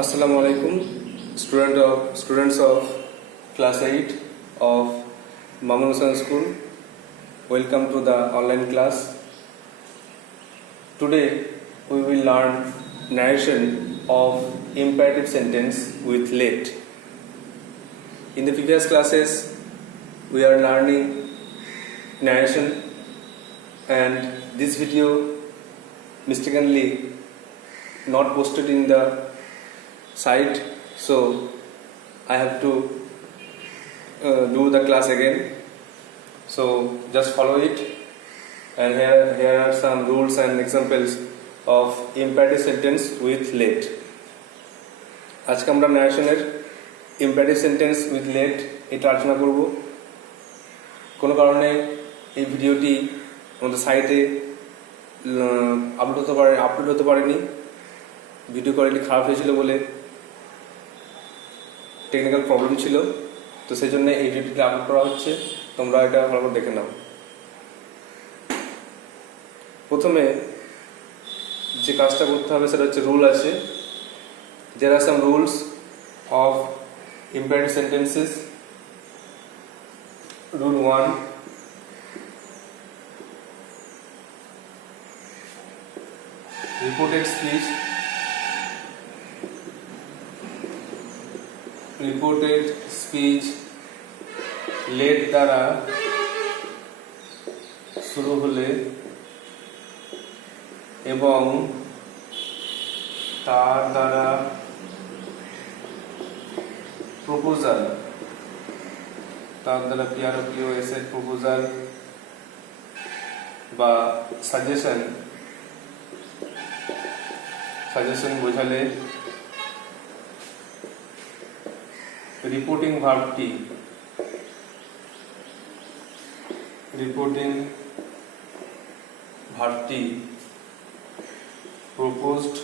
Assalamu alaikum, students of class 8 of Mamun Hussain School. Welcome to the online class. Today we will learn narration of imperative sentence with let. In the previous classes we are learning narration, and this video mistakenly not posted in the site, so I have to do the class again. So just follow it, and here are some rules and examples of imperative sentence with let. আজকে আমরা ন্যারেশনের imperative sentence with let এটা আলোচনা করব। কোনো কারণে এই ভিডিওটি আমাদের সাইটে আপলোড হতে পারেনি। ভিডিও কোয়ালিটি খারাপ হয়েছিল বলে টেকনিক্যাল প্রবলেম ছিল, তো সেই জন্য এই ভিডিওটি আপলোড করা হচ্ছে। তোমরা এটা ভালো করে দেখে নাও। প্রথমে যে কাজটা করতে হবে সেটা হচ্ছে রুল আছে। There are some rules of imperative sentences. Rule 1, reported speech let দ্বারা শুরু হলে এবং তার দ্বারা প্রপোজাল, PROPOS এর প্রপোজাল বা সাজেশন বোঝালে রিপোর্টিং ভার্বটি প্রপোজড,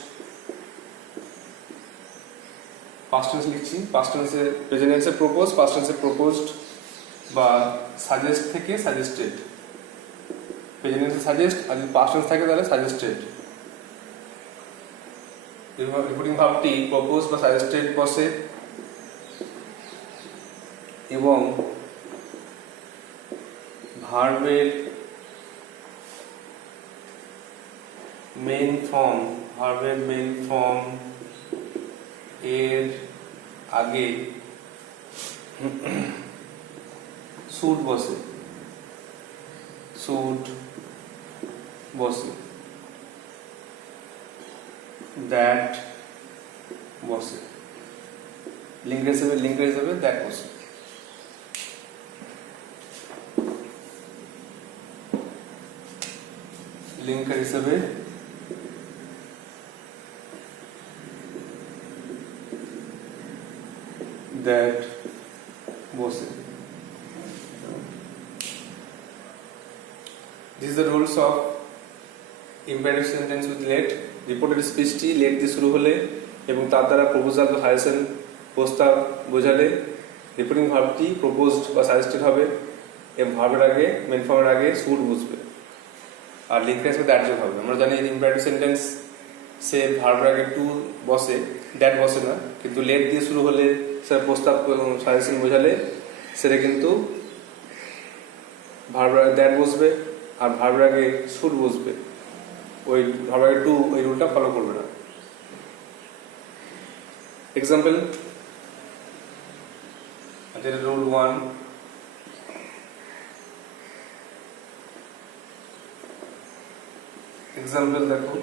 পাস্ট টেন্স লিখছি, পাস্ট টেন্সে প্রেজেন্ট টেন্সে প্রপোজ, পাস্ট টেন্সে প্রপোজড বা সাজেস্ট থেকে সাজেস্টেড। প্রেজেন্ট টেন্সে সাজেস্ট, আর যদি পাস্ট টেন্স থাকে তাহলে সাজেস্টেড। রিপোর্টিং ভার্বটি প্রপোজ বা সাজেস্টেড বসে এবং ভার্বের মেইন ফর্ম এর আগে শুড বসে। দ্যাট বসে। লিঙ্কের হিসেবে দ্যাট বসে। লিঙ্কের হিসেবে that বসে। These are the rules of imperative sentence with let. Reported স্পিচটি let দিয়ে শুরু হলে এবং তার দ্বারা প্রপোজাল বা সাজেশন প্রস্তাব বোঝালে রিপোর্টিং ভার্বটি প্রপোজড বা সাজেস্টেড হবে এবং ভার্বের আগে মেইন ফর্মের আগে শুড বসবে, আর লিঙ্কের হিসেবে দ্যাট যোগ হবে। আমরা জানি ইম্পারেটিভ সেন্টেন্স সে ভার্বের আগে টু বসে, দ্যাট বসে না, কিন্তু লেট দিয়ে শুরু হলে সেটা প্রস্তাব সাজেশন বোঝালে সেটা কিন্তু ভার্বের আগে দ্যাট বসবে আর ভার্বের আগে শুড বসবে। ওই ভার্বের আগে টু ওই রুলটা ফলো করবে না। এক্সাম্পল, রুল 1, এক্সাম্পল দেখো,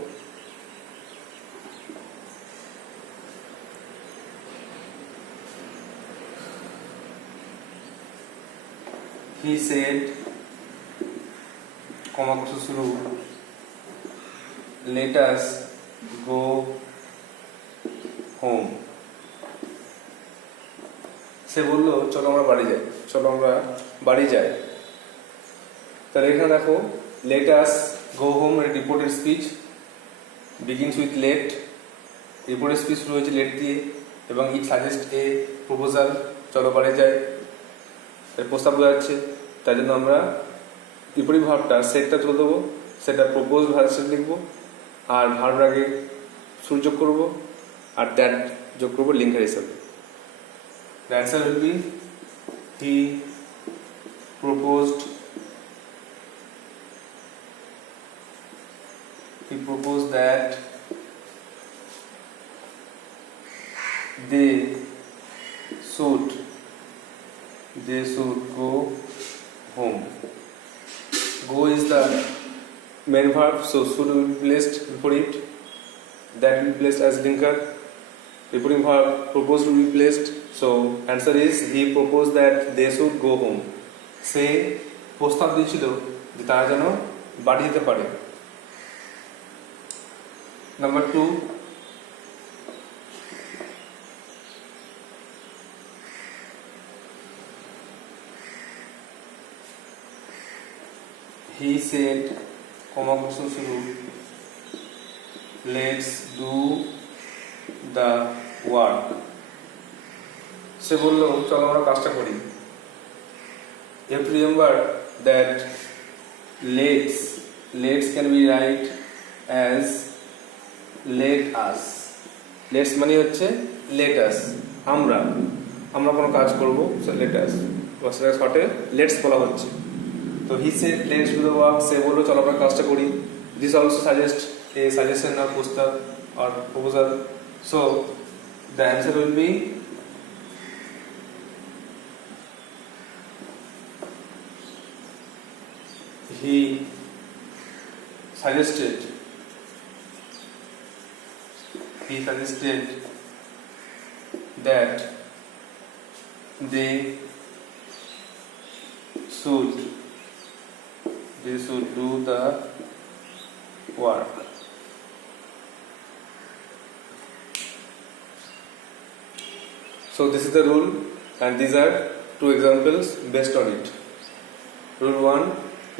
he said, শুরু, let us go home. সে বলল চলো আমরা বাড়ি যাই। তাহলে এখানে দেখো let us go home এর reported speech begins with let, reported speech শুরু হয়েছে let দিয়ে এবং it suggest a proposal, চলো বাড়ি যাই, এর প্রস্তাব বোঝাচ্ছে। তাই জন্য আমরা বিপরীত ভাবটা সেটটা তুলে দেবো, সেটা প্রপোজ ভার্সেস লিখবো, আর ভার্বের আগে সূর্য করব, আর দ্যাট যোগ করবো লিঙ্কার হিসাবে। The answer will be he proposed that they should go home. Go is the main verb, so should will be placed before it. That will be placed as linker. Reporting verb proposed will be placed. So answer is he proposed that they should go home. সে প্রস্তাব দিয়েছিল যে তারা যেন বাড়ি যেতে পারে। Number 2, he said, question শুরু, let's do the work. সে বলল চলো আমরা কাজটা করি। You have to remember that let's can be write as let us. let's মানে হচ্ছে let us, আমরা কোনো কাজ করব, so let us, সেটা শর্টে let's বলা হচ্ছে। তো he said let's do the work, সে বলল চলো আমরা কাজটা করি। This also suggests a suggestion or প্রস্তাব or proposal. So the answer will be he suggested that they should do the work. So this is the rule, and these are two examples based on it. Rule 1,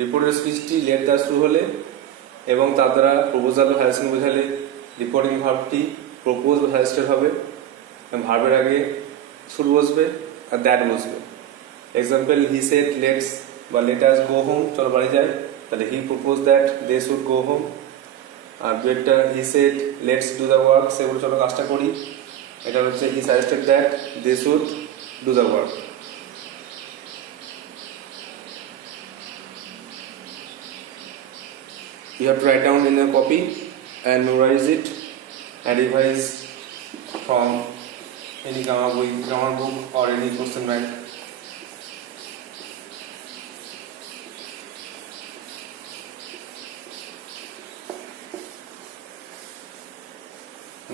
রিপোর্টের স্পিচটি লেট দ্বারা শুরু হলে এবং তার দ্বারা প্রপোজাল বা সাজেশন বোঝালে রিপোর্টিং ভার্বটি প্রপোজ বা সাজেস্টেড হবে। ভার্বের আগে শুড বসবে আর দ্যাট বসবে। এক্সাম্পল, হি সেড লেটস বা লেট আস গো হোম, চলো বাড়ি যাই, তাহলে he propose that they should go home. আর দুয়েরটা he said let's do the work, সেগুলো চলো কাজটা করি, এটা হচ্ছে he suggested that they should do the work. You have to write down in a copy and memorize it and revise from any grammar book or any question bank.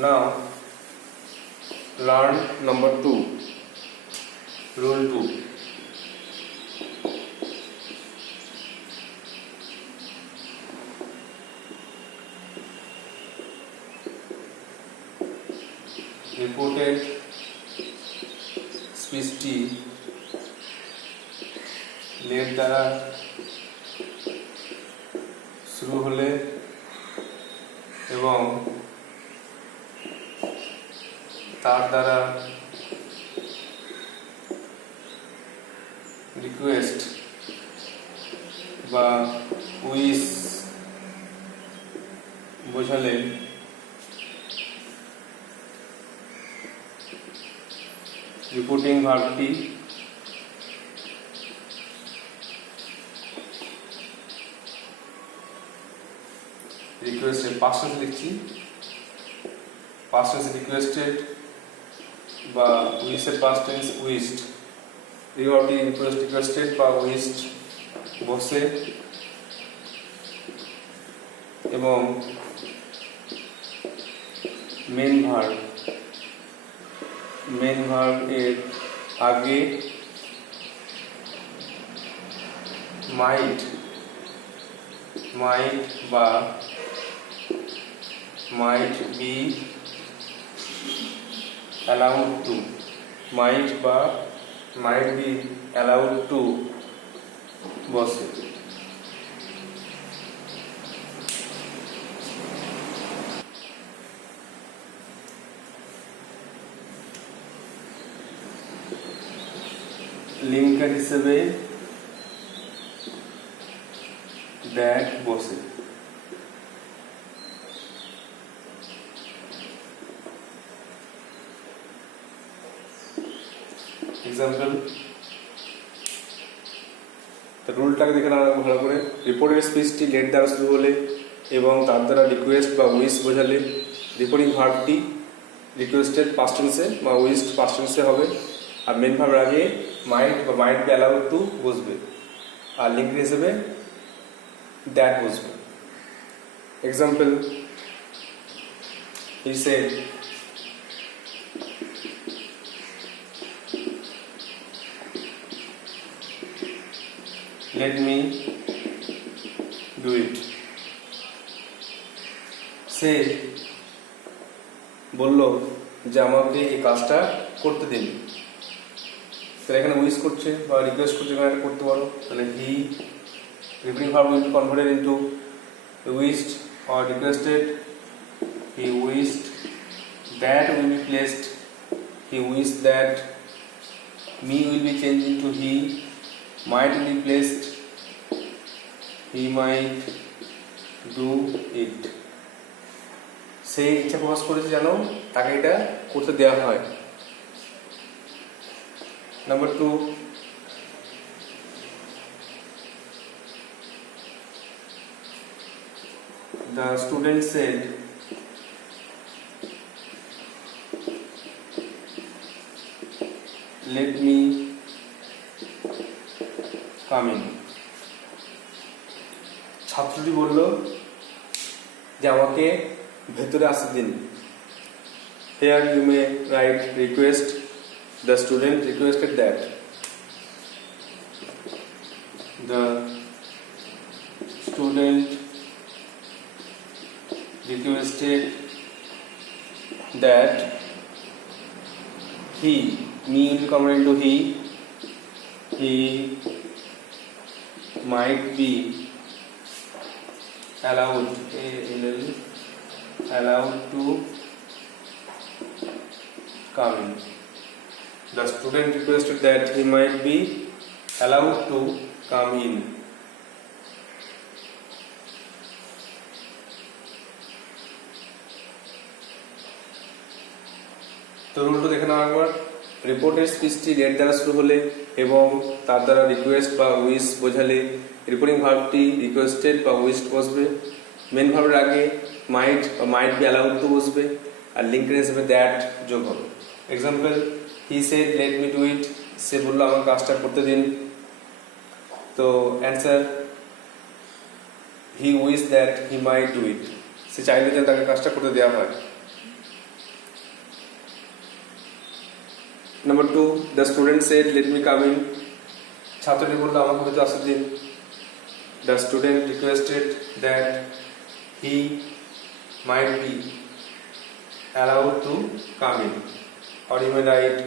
Now learn number 2, rule 2. রিপোর্টেড স্পিচটি লেট দ্বারা শুরু হলে এবং তার দ্বারা রিকোয়েস্ট বা উইশ বোঝালে reporting ভার্বটি রিকোয়েস্টেড, পাস্ট টেন্স লিখছি, পাস্ট টেন্স রিকোয়েস্টেড বা উইশের পাস্ট টেন্স উইশড, এই ভার্বটি রিকোয়েস্টেড বা উইশড বসে এবং মেন ভার্ব এর আগে মাইট বা might be allowed to, might be allowed to বসে। লিঙ্কার হিসেবে দ্যাট বসে। এক্সাম্পল, রুলটাকে দেখে নেওয়া ভালো করে। রিপোর্টের স্পিচটি লেট দ্বারা শুরু হলে এবং তার দ্বারা রিকোয়েস্ট বা উইশ বোঝালে রিপোর্টিং ভার্বটি রিকোয়েস্টেড পাস্ট টেন্সে বা উইশড পাস্ট টেন্সে হবে, আর মেন ভার্বের আগে মাইট বা মাইট বি অ্যালাউড টু বসবে, আর লিঙ্ক হিসেবে দ্যাট বসবে। Example, he shed, let me do it. সে বলল যে আমাকে এই কাজটা করতে দিন। তাহলে এখানে উইশ করছে বা রিকোয়েস্ট করছে, এখানে করতে পারো। তাহলে he reporting verb will be converted into wished or requested. He wished that will be placed. He wished that me will be changed into he. Might will be placed. He might do it. সে ইচ্ছা প্রকাশ করেছে যেন তাকে এটা করতে দেওয়া হয়। নাম্বার 2, the student said, let me come in. ছাত্রটি বলল যে আমাকে ভেতরে আসতে দিন। Here you may write request. The student requested that. The student requested that he, me will come into he might be allowed to come in. The student requested that he might be allowed to come in. তো রুলটা দেখে নাও একবার। রিপোর্টের স্পিচটি লেট দ্বারা শুরু হলে এবং তার দ্বারা রিকোয়েস্ট বা উইশ বোঝালে রিপোর্টিং ভার্বটি রিকোয়েস্টেড বা উইশড বসবে। মেন ভার্বের আগে মাইট বা মাইট বি অ্যালাউড টু বসবে, আর লিঙ্কের হিসেবে দ্যাট যোগ হবে। Example, he said let me do it. সে বললো আমার কাজটা করতে দিন। তো answer, he wish that he might do it. সে চাইলে যেন তাকে কাজটা করতে দেওয়া হয়। Number 2, the student said, let me come in. ছাত্রটি বলল আমাকে ভেতরে আসতে দিন। The student requested that he might be allowed to come in. Or you may write,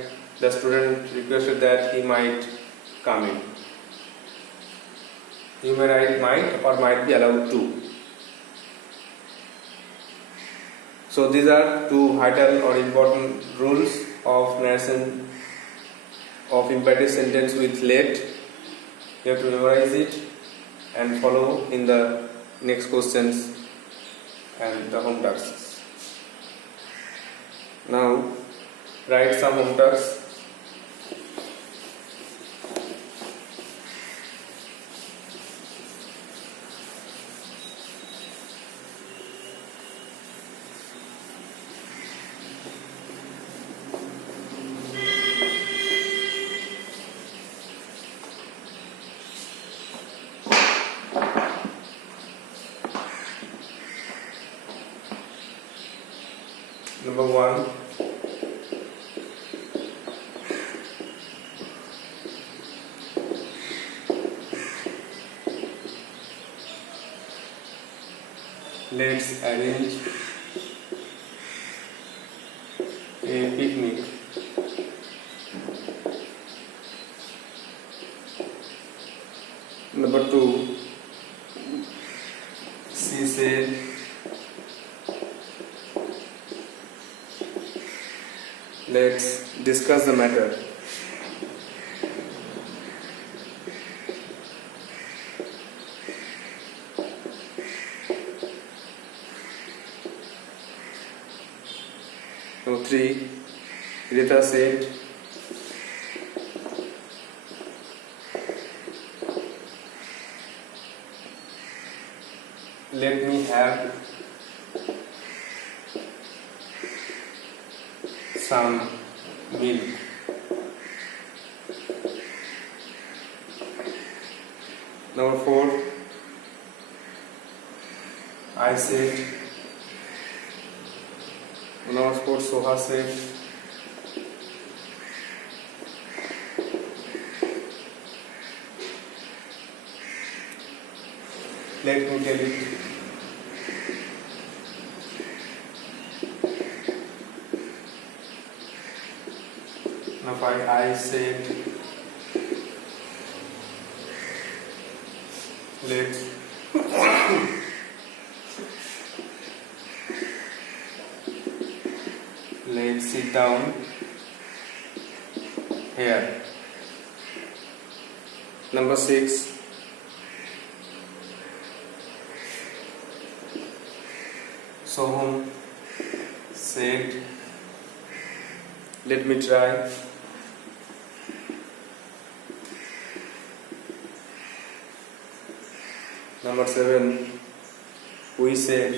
the student requested that he might come in. You may write might or might be allowed to. So these are two vital or important rules of narration of imperative sentence with let. You have to memorize it and follow in the next questions and the home tasks. Now write some home tasks. Number 1, let's arrange a picnic. Number 2, she said, let's discuss the matter. Number 3, Rita said, have some milk. Number 4, I said. Number 4, Soha said. Let me tell it. Now 5, I said. Let's sit down here. Number 6, Soham said, let me try. Number 7, we said.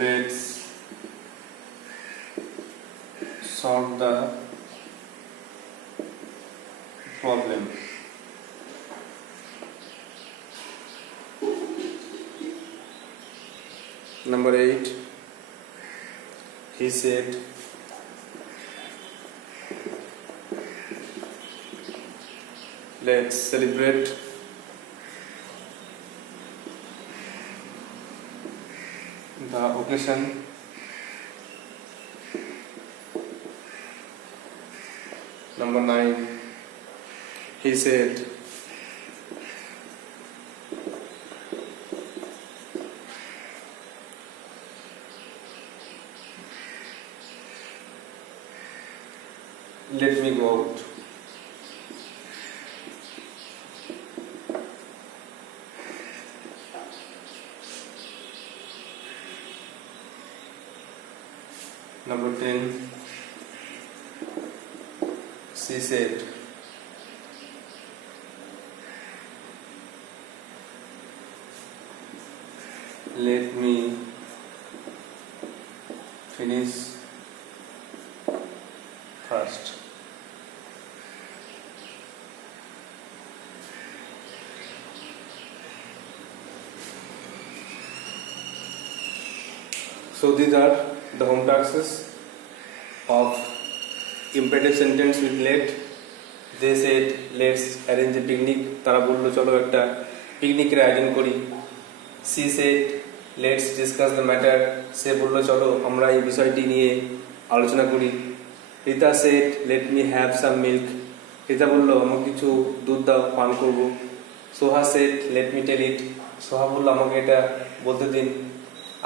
Let's solve the problem. Number 8, he said. Let's celebrate. The occasion. Number 9, he said. Let me go out. Number 10, she said. Let me finish first. So these are the home tasks of imperative sentence with let. They said let's arrange a picnic. তারা বললো চলো একটা পিকনিকের আয়োজন করি. She said let's discuss the matter. সে বললো চলো আমরা এই বিষয়টি নিয়ে আলোচনা করি. Rita said let me have some milk. Rita বললো আমাকে কিছু দুধ দাও, পান করব. Soha said let me tell it. সোহা বললো আমাকে এটা বলতে দিন.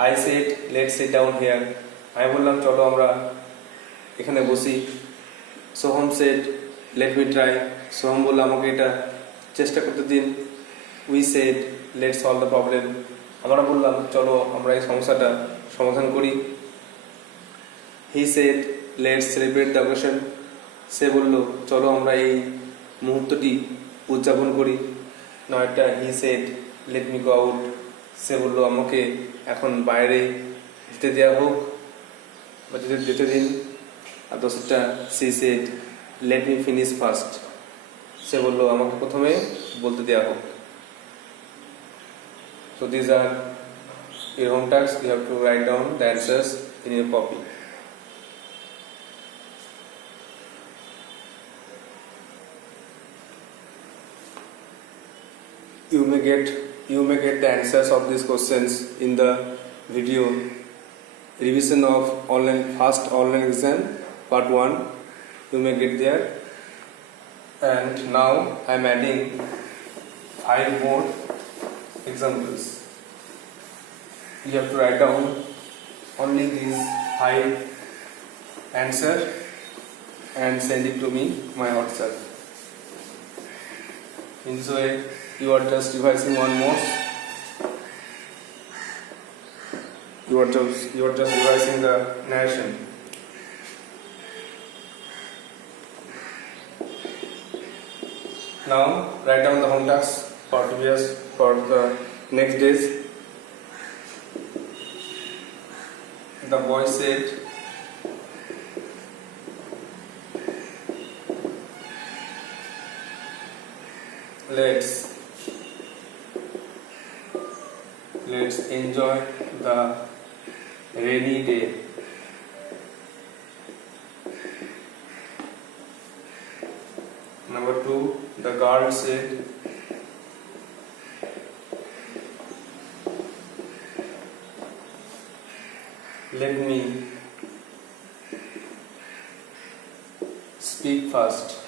I said let's sit down here. আমি বললাম চলো আমরা এখানে বসি. Soham said let me try. Soham বললো আমাকে এটা চেষ্টা করতে দিন. We said let's solve the problem. আমরা বললাম চলো আমরা এই সমস্যাটা সমাধান করি. He said let's celebrate the occasion. সে বললো চলো আমরা এই মুহূর্তটি উদযাপন করি. নয়টা he said let me go out. সে বললো আমাকে এখন বাইরে যেতে দেওয়া হোক বা যেতে দিন. আর 10টা she said let me finish first. সে বললো আমাকে প্রথমে বলতে দেওয়া হোক. So these are your home tasks. You have to write down the answers in your copy. You may get the answers of these questions in the video revision of first online exam part 1. You may get there. And now I am adding 5 more examples. You have to write down only these 5 answer and send it to me my WhatsApp. In this way you are just revising one more. You are just revising the narration. Now write down the home tasks for the next days. The boy said, let's enjoy the rainy day. Number 2, the girl said, let me speak first.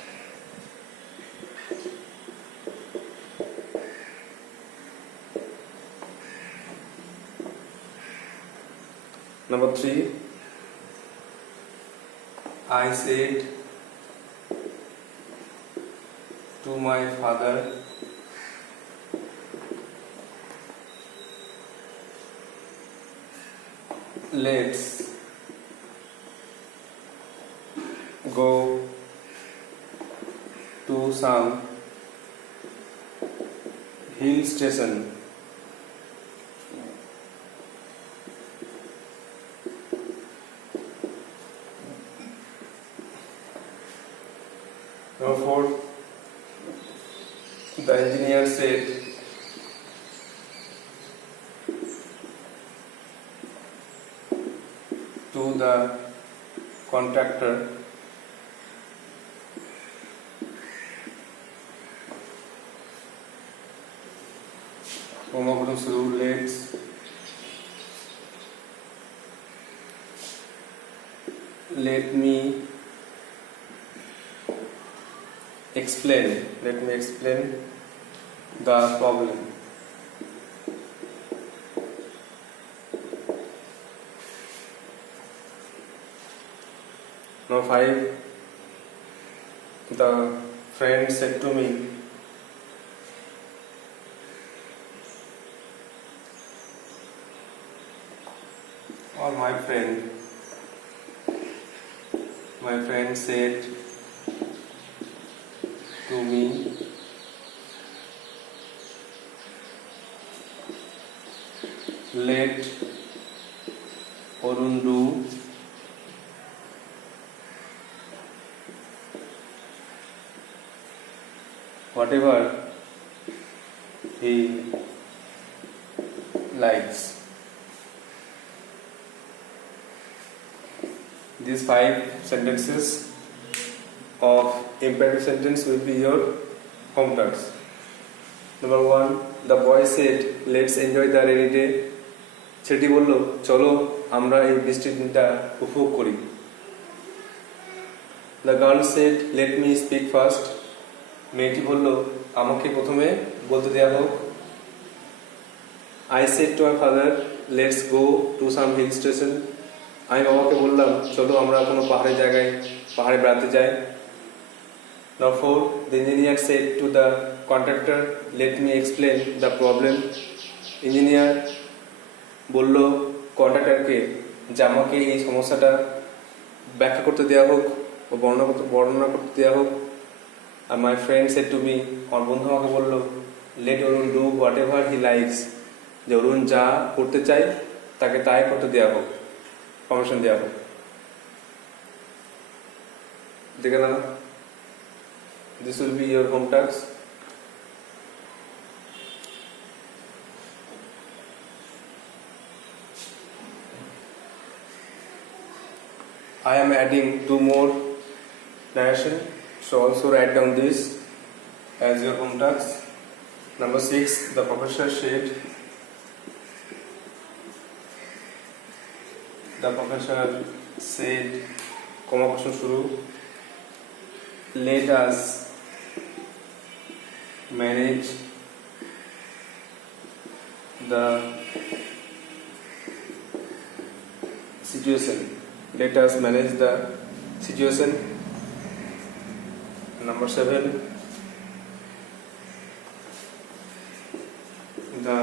Number 3, I said to my father, let's go to some hill station. Number 4, the engineer said, to the contractor, let me explain the problem. Number 5, the friend said to me, or my friend said to me, let Arun do whatever he likes. These 5 sentences of imperative sentence will be your home tasks. Number 1, the boy said, let's enjoy the rainy day. ছেলেটি বলল, চলো আমরা এই বৃষ্টির দিনটা উপভোগ করি। The girl said, let me speak first. মেয়েটি বলল, আমাকে প্রথমে বলতে দেয়া হোক। I said to my father, let's go to some hill station. আমি বাবাকে বললাম, চলো আমরা কোনো পাহাড়ে বেড়াতে যাই। Number 4, the engineer said to the contractor, let me explain the problem. Engineer বলল কন্ট্রাক্টরকে যে আমাকে এই সমস্যাটা ব্যাখ্যা করতে দেওয়া হোক ও বর্ণনা করতে দেওয়া হোক। আর my friend said to me, আমার বন্ধু আমাকে বলল, let Arun do whatever he likes, যে অরুণ যা করতে চায় তাকে তাই করতে দেওয়া হোক, পারমিশন দেওয়া হোক। দেখে না, this will be your home task. I am adding 2 more narration, so also write down this as your home task. Number 6, the professor said, comma question shuru, let us manage the situation. Let us manage the situation. Number 7, the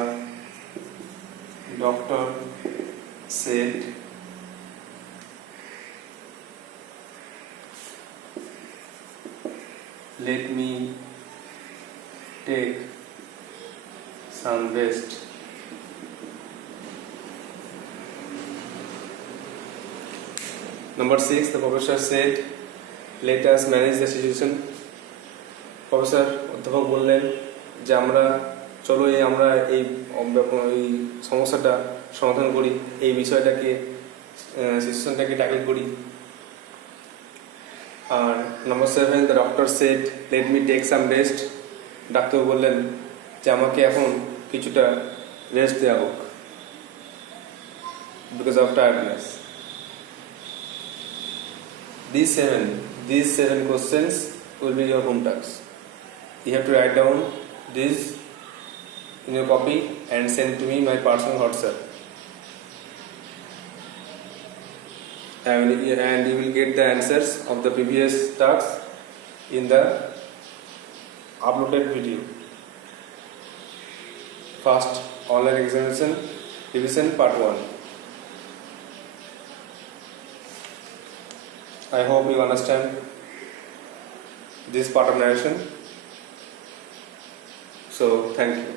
doctor said, let me take some rest. Number 6, the professor said, let us manage the situation. Professor অধ্যাপক বললেন যে আমরা এই সমস্যাটা সমাধান করি, এই বিষয়টাকে সিচুয়েশনটাকে ট্যাকল করি। আর number 7, the doctor said, let me take some rest. ডাক্তার বললেন যে আমাকে এখন কিছুটা রেস্ট দেওয়া হোক because of tiredness. These seven questions will be your home tasks. You have to write down this in your copy and send to me my personal WhatsApp. And you will get the answers of the previous tasks in the uploaded video. First online examination revision part 1. I hope you understand this part of narration. So thank you.